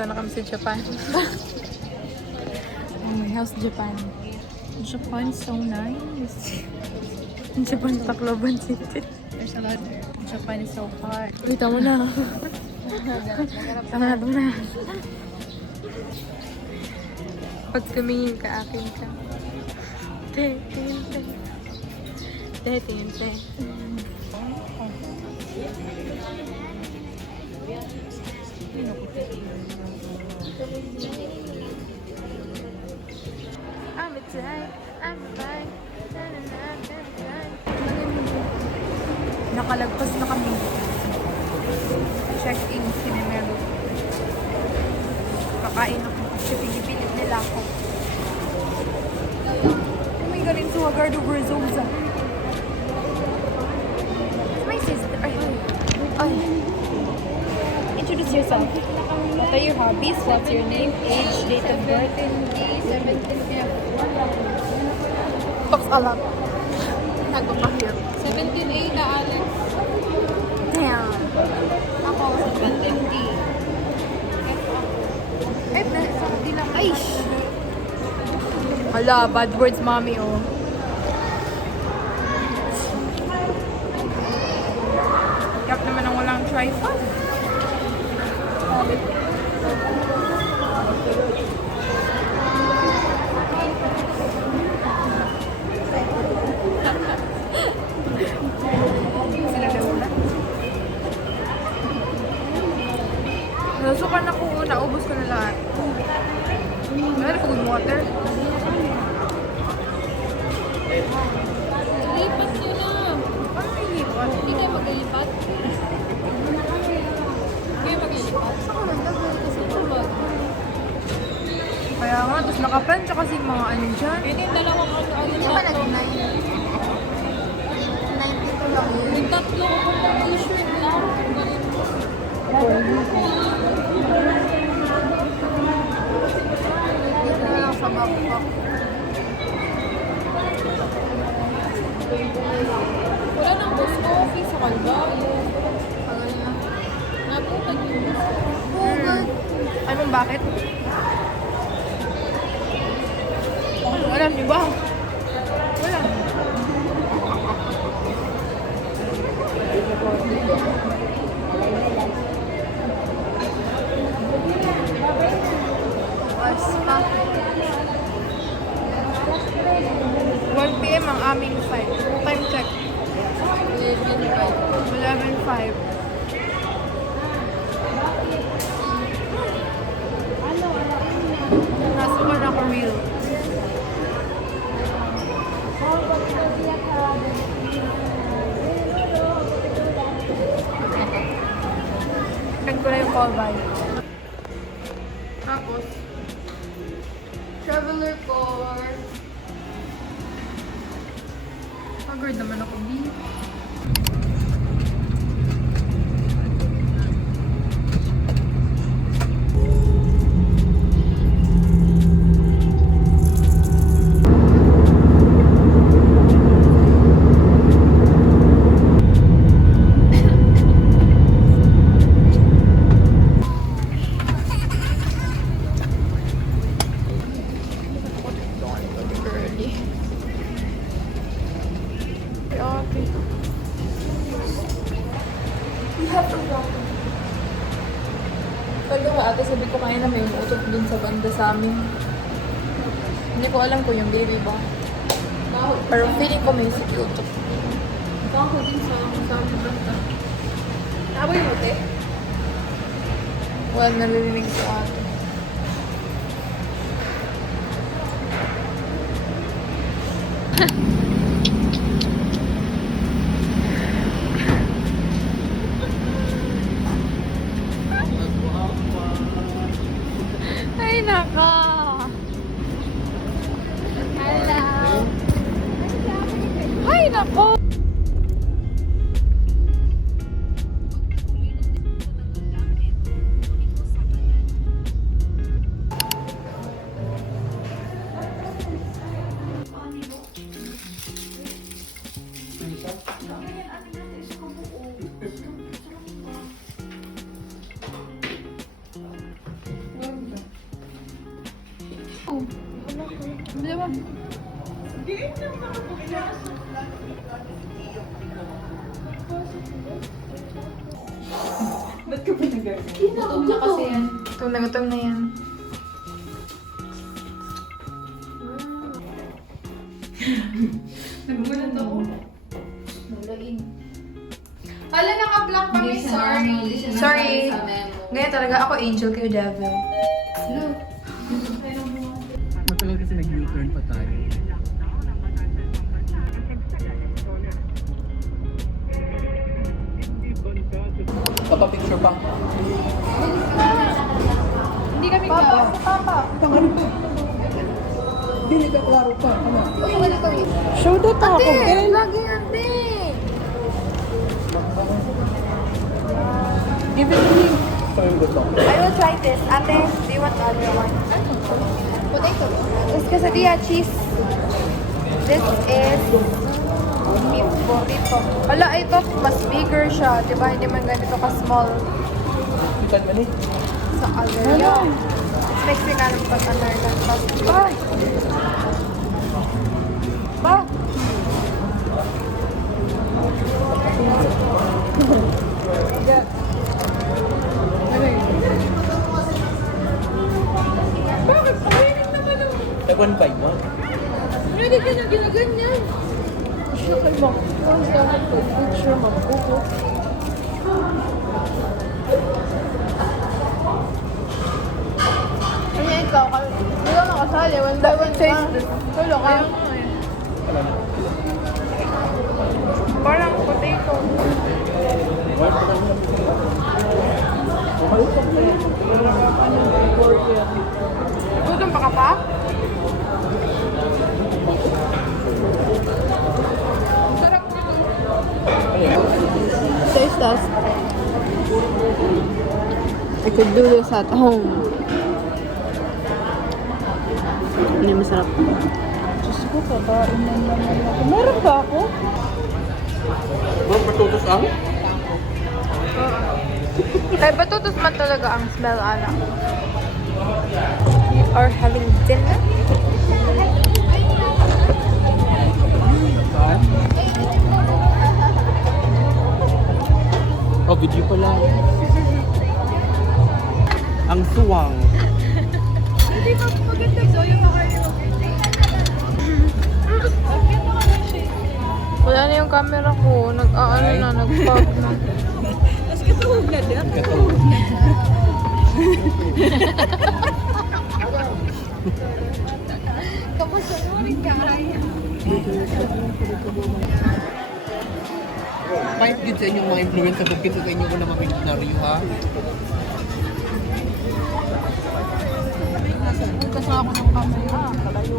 Dito na kami sa Japan. Oh my house, Japan. Japan so nice. Japan, Tacloban City. There's a lot there. Japan is so hot. Kita mo na. Tama na. Pag tumingin ka, akin ka. Tingin. I'm fine. Nakalagpas na kami. Check-in, Cinemero. Kakain ako kasi pinipilit nila ako. May galing sa Hagardo Verzosa. My sister. Ay. Introduce yourself. What are your hobbies? What's your name, age, date of birth? 17 Talks a lot. Nagpapahirap. 17A ka, Alex. Damn. Ako, 17D. F ako. Di lang. Aish! Hala, bad words, mommy, oh. Yak naman ang walang tripod. Sila daw. Nasukan ako una, ubos ko na lahat. Meron ko good water. Lipat nyo na. Ano yung lipat? Hindi kayo mag-lipat. Kayo mag-lipat. Saan ka nagdagal? Kasi tulog. Kaya nga, tapos nakaplansya kasi yung mga ano dyan. Yun yung dalawang ano Hindi ba tatlo. nag-9? 92 lang yun. Yung tatlong t-shirt lang. Galing mo. Dito na lang sa backpack. Wala nang bus coffee sa Calvario. Tagal na. Naputag yung bus. Oh, God. Ano bakit? Alam niyo ba? Wala. Bukas pa. 1 PM ang aming flight. Time check. 11:05. Nasukan ako real. Send ko na yung call by. Tapos, Traveler core. pagod naman ako, B. Pag nga ate, sabi ko kaya na may utot dun sa banda sa amin. Hindi ko alam kung yung baby ba. Pero feeling ko may si utot. Bako din sa aming banta. Naaboy mo, te? Well, nalilinig si ate. Ay, nako! Hello. Ay, nako! Gutom na kasi yan. Gutom na yan. Nagugulat ako. Nalain. Hala, naka-block kami. Sorry. Sorry. Ganyan talaga. Ako angel, kayo devil. Look. Matagal kasi nag-U-turn pa tayo. Papa-picture pa. Hindi kami klaro. Hindi ka klaro pa. Ano? Show that ako, Ate, lagi yan, te. Give it to me. Sorry, gusto. I will try this. Ate, do you want the other one? Potato. This quesadilla cheese. This is beef burrito. Hala, ito mas bigger siya. Diba? Hindi man ganito ka-small Ikan man eh. sa other. Yeah. It's Mexican but American. Ay! Ba? Bakit? Pakainin naman ang... Like 1 by 1. Hindi ka na ginaganyan. Siya kay Mom. Ang dapat ko picture mo. Kuko. Ano ikaw? Hindi ka nakasali. One by one ka. Tulo ka. Parang potato. Gutom pa ka pa? Sarap nito. Taste us. I could do this at home. Hindi masarap. Diyos ko, kakain na naman ako. Meron ba ako? Bro, patutos ang? Ay, batutos man talaga ang smell, anak. We are having dinner. Oh, video pala. Ang suwang. Hindi pa maganda. So, yung Wala na yung camera ko. Nag-ano na, nag-pop na. Tapos katuhog na din. Katulog. Kapag sa rin kaya. Kahit din sa inyong mga influencer, bukit sa inyo ko na mga binaryo, ha? Kasi ako ng camera. Kalayo.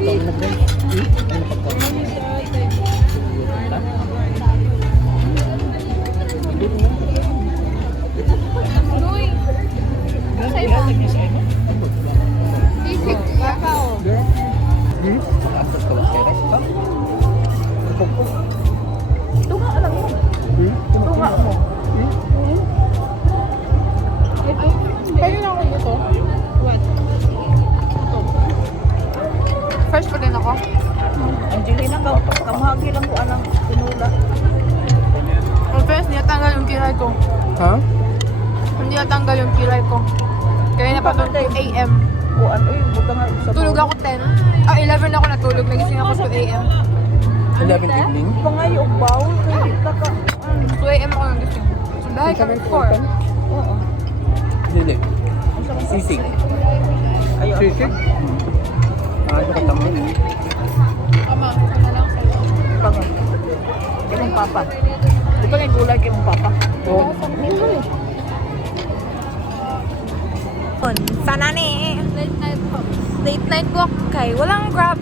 Ay, na guys. Ay, napagkakas. Uy! Sisig. Kakao. Tapos ka ba kaya? Tunga, alam mo. Tunga mo. Kaya na ako dito. What? Fresh pa din ako. Angelina, kamahagi lang ko anang tinula. Ang first, niya tanggal yung kilay ko. Ha? Hindi natanggal yung kilay ko. Kaya na pa 2 a.m. Kuan, uy, buka nga sa Tulog ako 10. 11 ako natulog. Nagising ako 2 a.m. 11 evening? Pangayo og bawal kay taka. 2 a.m. ako nagising. So dahil kami 4. Oo. Hindi. Sisig. Ayo. Sisig? Ah, ito katamay. Ama, ano na lang sa'yo. Pangan. Kay mong papa. Di ba may gulay kay mong papa? Oo. Sana ni. Late night po. Late night walk kay walang grab.